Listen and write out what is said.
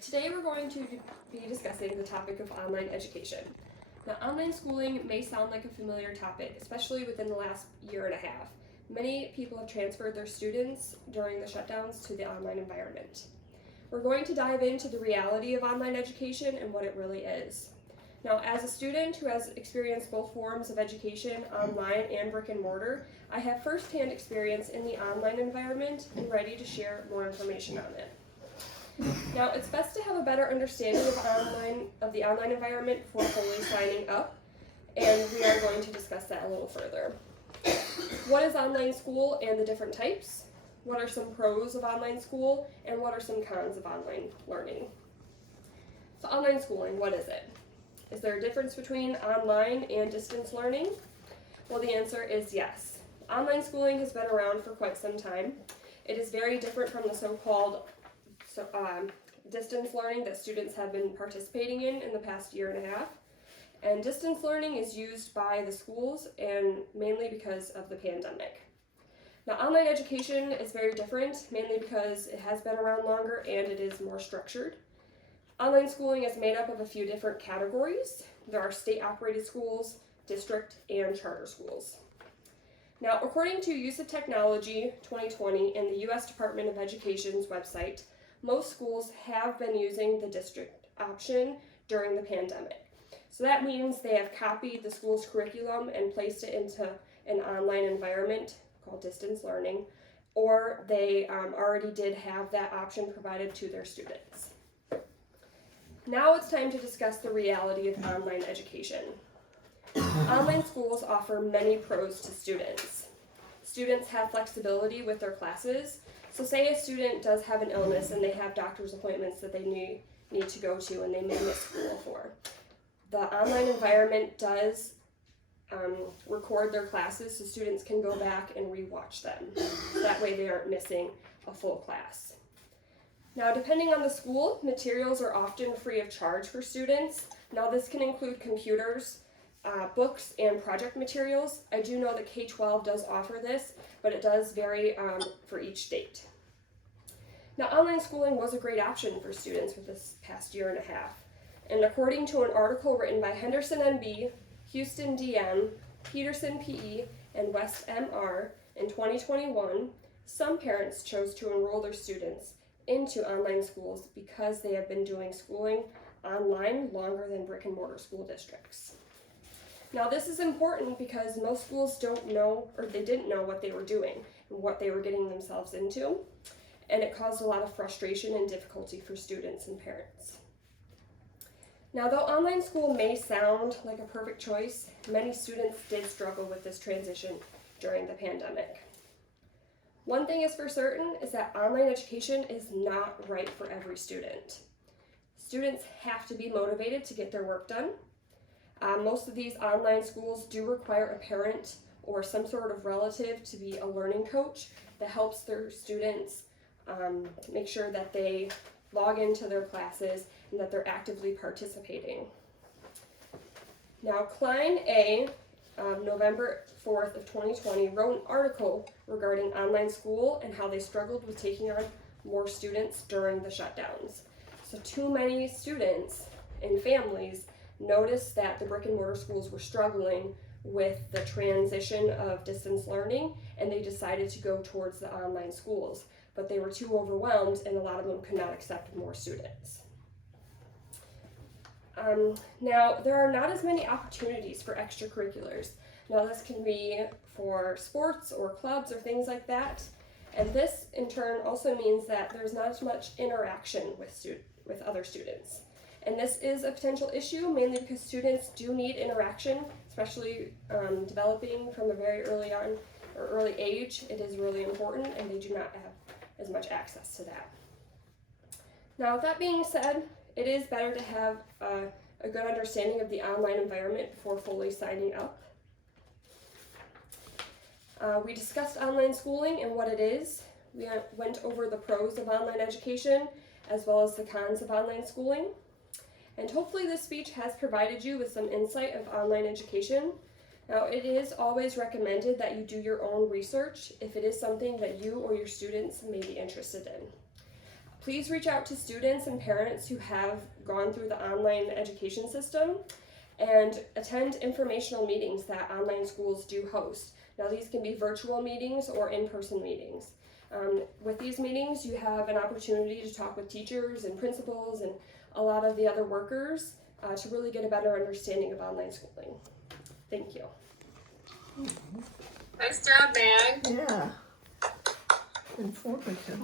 Today we're going to be discussing the topic of online education. Now, online schooling may sound like a familiar topic, especially within the last year and a half. Many people have transferred their students during the shutdowns to the online environment. We're going to dive into the reality of online education and what it really is. Now, as a student who has experienced both forms of education, online and brick and mortar, I have firsthand experience in the online environment and ready to share more information on it. Now, it's best to have a better understanding of the online environment before fully signing up, and we are going to discuss that a little further. What is online school and the different types? What are some pros of online school, and what are some cons of online learning? So online schooling, what is it? Is there a difference between online and distance learning? Well, the answer is yes. Online schooling has been around for quite some time. It is very different from the so-called distance learning that students have been participating in the past year and a half. And distance learning is used by the schools and mainly because of the pandemic. Now, online education is very different, mainly because it has been around longer and it is more structured. Online schooling is made up of a few different categories. There are state-operated schools, district, and charter schools. Now, according to Use of Technology 2020 and the U.S. Department of Education's website, most schools have been using the district option during the pandemic. So that means they have copied the school's curriculum and placed it into an online environment called distance learning, or they already did have that option provided to their students. Now it's time to discuss the reality of online education. Online schools offer many pros to students. Students have flexibility with their classes. So say a student does have an illness and they have doctor's appointments that they need to go to and they may miss school for. The online environment does record their classes so students can go back and rewatch them. That way they aren't missing a full class. Now, depending on the school, materials are often free of charge for students. Now, this can include computers, books, and project materials. I do know that K-12 does offer this, but it does vary for each state. Now, online schooling was a great option for students for this past year and a half. And according to an article written by Henderson MB, Houston DM, Peterson PE, and West MR in 2021, some parents chose to enroll their students into online schools because they have been doing schooling online longer than brick and mortar school districts. Now, this is important because most schools don't know, or they didn't know what they were doing and what they were getting themselves into, and it caused a lot of frustration and difficulty for students and parents. Now, though online school may sound like a perfect choice, many students did struggle with this transition during the pandemic. One thing is for certain is that online education is not right for every student. Students have to be motivated to get their work done. Most of these online schools do require a parent or some sort of relative to be a learning coach that helps their students make sure that they log into their classes and that they're actively participating. Now, Klein A. November 4th of 2020 wrote an article regarding online school and how they struggled with taking on more students during the shutdowns. So too many students and families noticed that the brick and mortar schools were struggling with the transition of distance learning, and they decided to go towards the online schools, but they were too overwhelmed and a lot of them could not accept more students. Now, there are not as many opportunities for extracurriculars. Now, this can be for sports or clubs or things like that. And this, in turn, also means that there's not as much interaction with other students. And this is a potential issue, mainly because students do need interaction, especially developing from a very early age. It is really important, and they do not have as much access to that. Now, with that being said, it is better to have a good understanding of the online environment before fully signing up. We discussed online schooling and what it is. We went over the pros of online education as well as the cons of online schooling. And hopefully this speech has provided you with some insight of online education. Now, it is always recommended that you do your own research if it is something that you or your students may be interested in. please reach out to students and parents who have gone through the online education system and attend informational meetings that online schools do host. Now these can be virtual meetings or in-person meetings. With these meetings, you have an opportunity to talk with teachers and principals and a lot of the other workers to really get a better understanding of online schooling. Thank you. Nice job, Meg. Yeah. Informative.